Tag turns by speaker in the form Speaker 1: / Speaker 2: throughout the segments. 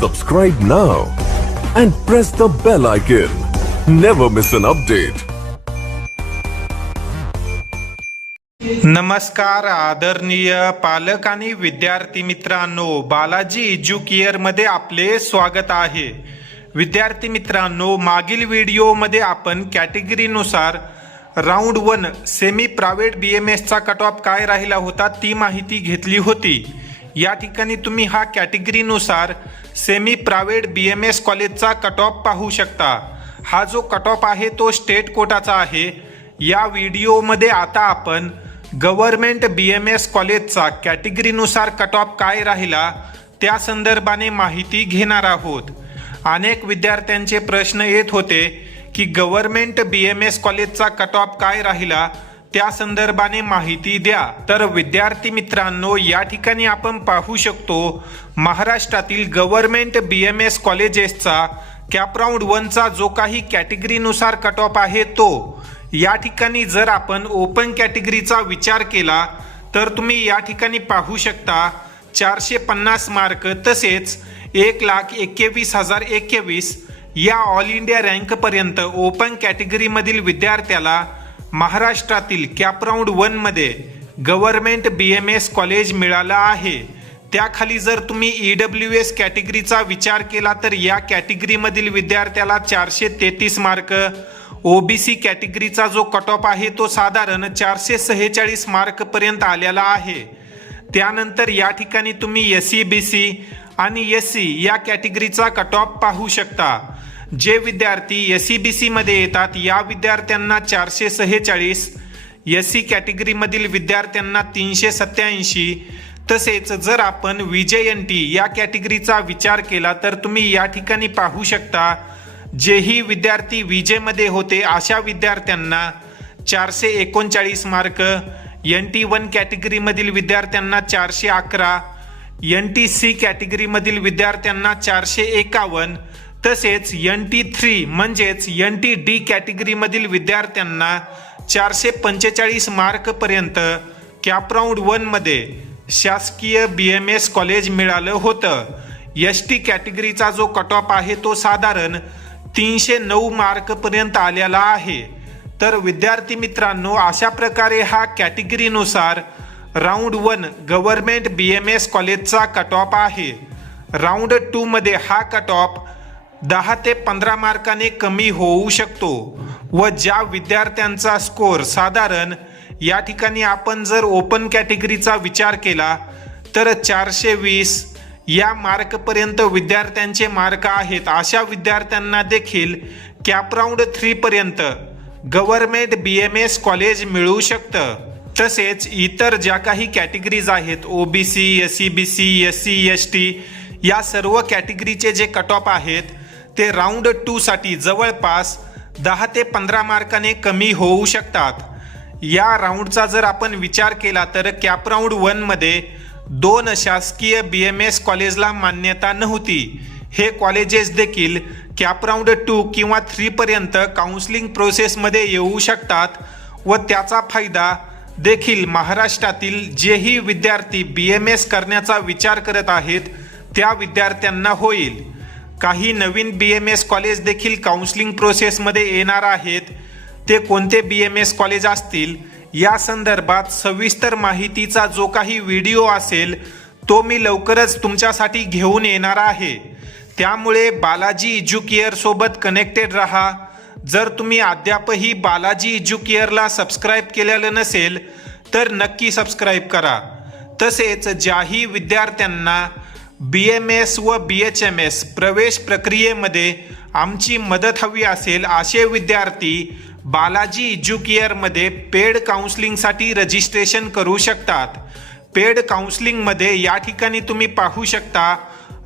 Speaker 1: Subscribe now and press the bell icon. Never miss an update.
Speaker 2: नमस्कार आदरणीय पालक आणि विद्यार्थी मित्रांनो बालाजी एज्युकेअरमध्ये आपले स्वागत आहे विद्यार्थी मित्रांनो मागील व्हिडिओमध्ये आपण कॅटेगरीनुसार round one semi private B M एसचा cut off काय राहिला होता ती माहिती घेतली होती या ठिकाणी तुम्ही हा कॅटेगरीनुसार semi private B M S कॉलेजचा कट ऑफ पाहू शकता. हा जो कट ऑफ आहे तो स्टेट कोटाचा आहे. या व्हिडिओमध्ये आता आपण गव्हर्मेंट बी एम एस कॉलेजचा कॅटेगरीनुसार कट ऑफ काय राहिला त्या संदर्भाने माहिती घेणार आहोत. अनेक विद्यार्थ्यांचे प्रश्न येत होते की गव्हर्मेंट बी एम एस कॉलेजचा कट ऑफ काय राहिला त्या संदर्भाने माहिती द्या. तर विद्यार्थी मित्रांनो या ठिकाणी आपण पाहू शकतो महाराष्ट्रातील गव्हर्नमेंट बी एम एस कॉलेजेसचा कॅपराऊंड वनचा जो काही कॅटेगरीनुसार कट ऑफ आहे तो. या ठिकाणी जर आपण ओपन कॅटेगरीचा विचार केला तर तुम्ही या ठिकाणी पाहू शकता चारशे पन्नास मार्क तसेच एक लाख एक्केवीस हजार एक्केवीस या ऑल इंडिया रँकपर्यंत ओपन कॅटेगरीमधील विद्यार्थ्याला महाराष्ट्रातील कॅपराऊंड वनमध्ये government B M S college मिळालं आहे. त्याखाली जर तुम्ही ई डब्ल्यू एस कॅटेगरीचा विचार केला तर या कॅटेगरीमधील विद्यार्थ्याला चारशे तेहतीस मार्क ओबीसी कॅटेगरीचा जो कट ऑफ आहे तो साधारण चारशे सहेचाळीस मार्कपर्यंत आलेला आहे. त्यानंतर या ठिकाणी तुम्ही एस सी बी सी आणि एस सी या कॅटेगरीचा कट ऑफ पाहू शकता. जे विद्यार्थी एस सी बी सीमध्ये येतात या विद्यार्थ्यांना चारशे सहेचाळीस एस सी कॅटेगरीमधील विद्यार्थ्यांना तीनशे सत्याऐंशी तसेच जर आपण विजय एन टी या कॅटेगरीचा विचार केला तर तुम्ही या ठिकाणी पाहू शकता जेही विद्यार्थी विजेमध्ये होते अशा विद्यार्थ्यांना चारशे एकोणचाळीस मार्क एन टी वन कॅटेगरीमधील विद्यार्थ्यांना चारशे अकरा एन टी सी कॅटेगरीमधील विद्यार्थ्यांना चारशे एकावन्न तसेच एन टी थ्री म्हणजेच एन टी डी कॅटेगरीमधील विद्यार्थ्यांना चारशे पंचेचाळीस मार्कपर्यंत कॅपराऊंड वनमध्ये शासकीय बी एम एस कॉलेज मिळालं होतं. एस टी कॅटेगरीचा जो कट ऑफ आहे तो साधारण तीनशे नऊ मार्कपर्यंत आलेला आहे. तर विद्यार्थी मित्रांनो अशा प्रकारे हा कॅटेगरीनुसार round one government B M S कॉलेजचा कट ऑफ आहे. राऊंड टूमध्ये हा कट ऑफ दहा ते पंधरा मार्काने कमी होऊ शकतो व ज्या विद्यार्थ्यांचा स्कोर साधारण या ठिकाणी आपण जर ओपन कॅटेगरीचा विचार केला तर चारशे वीस या मार्कपर्यंत विद्यार्थ्यांचे मार्क आहेत. अशा विद्यार्थ्यांना देखील कॅपराऊंड थ्रीपर्यंत government B M S college मिळू शकतं. तसेच इतर ज्या काही कॅटेगरीज आहेत O B C S C B C S C S T या सर्व कॅटेगरीचे जे कट ऑफ आहेत ते राऊंड टूसाठी जवळपास दहा ते पंधरा मार्काने कमी होऊ शकतात. या राऊंडचा जर आपण विचार केला तर कॅप राऊंड वनमध्ये दोन शासकीय बी एम एस कॉलेजला मान्यता नव्हती. हे कॉलेजेस देखील कॅप राऊंड टू किंवा थ्रीपर्यंत काउन्सिलिंग प्रोसेसमध्ये येऊ शकतात व त्याचा फायदा देखील महाराष्ट्रातील जेही विद्यार्थी बी एम एस करण्याचा विचार करत आहेत त्या विद्यार्थ्यांना होईल. काही नवीन बी एम एस कॉलेज देखील काउन्सिलिंग प्रोसेसमध्ये येणार आहेत. ते कोणते बी एम एस कॉलेज असतील? या संदर्भात सविस्तर माहितीचा जो काही व्हिडिओ असेल तो मी लवकरच तुमच्यासाठी घेऊन येणार आहे. त्यामुळे बालाजी इज्युकेअर सोबत कनेक्टेड रहा. जर तुम्ही अद्यापही बालाजी इज्युकेअरला सबस्क्राईब केलेलं नसेल तर नक्की सबस्क्राईब करा. तसेच ज्याही विद्यार्थ्यांना बी एम एस व बी एच एम एस प्रवेश प्रक्रियेमध्ये आमची मदत हवी असेल असे विद्यार्थी बालाजी इज्युकेअरमध्ये पेड काउन्सिलिंगसाठी रजिस्ट्रेशन करू शकतात. पेड काउन्सिलिंगमध्ये या ठिकाणी तुम्ही पाहू शकता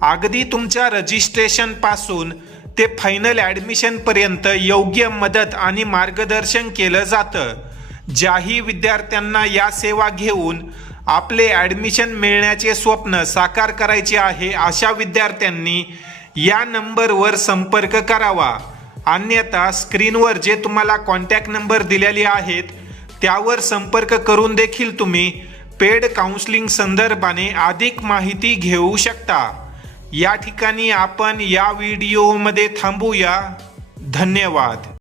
Speaker 2: अगदी तुमच्या रजिस्ट्रेशनपासून ते फायनल ॲडमिशनपर्यंत योग्य मदत आणि मार्गदर्शन केलं जातं. ज्याही विद्यार्थ्यांना या सेवा घेऊन आपले ॲडमिशन मिळण्याचे स्वप्न साकार करायचे आहे अशा विद्यार्थ्यांनी या नंबरवर संपर्क करावा. अन्यथा स्क्रीनवर जे तुम्हाला कॉन्टॅक्ट नंबर दिलेले आहेत त्यावर संपर्क करून देखील तुम्ही पेड काउन्सिलिंग संदर्भाने अधिक माहिती घेऊ शकता. या ठिकाणी आपण या व्हिडिओमध्ये थांबूया. धन्यवाद.